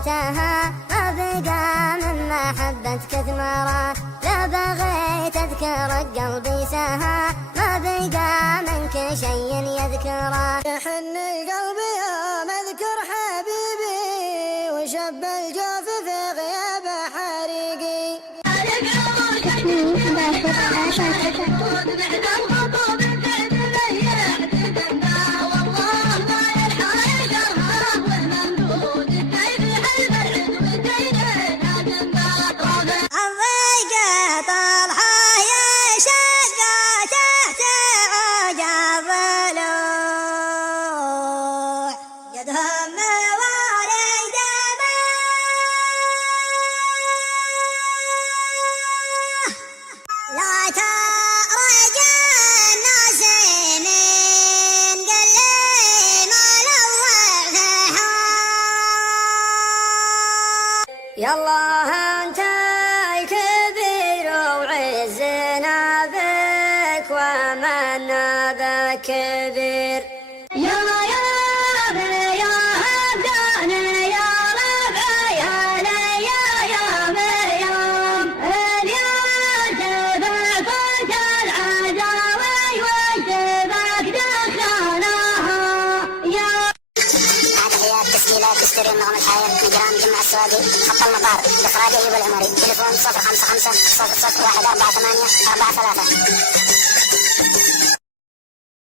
انتهى ما بقى من محبتك ثمرة، لا بغيت أذكرك قلبي سها ما بقى منك شيء يذكره. يحن قلبي يوم أذكر حبيبي وشب الجوف في غياب حريقي. يالله انت الكبير وعزنا بك ومنا بك كبير. يا ربي يا هداني يا ربي يا لي يا مريم اليوم جبك كنت العداوي وجبك دخلناها يا. تحيات تسجيلات تشتري النغم الحائر نجران جمع السوادي خط المطار إخراج أيوب العمري. تليفون 055 00 1 4 8 4 3.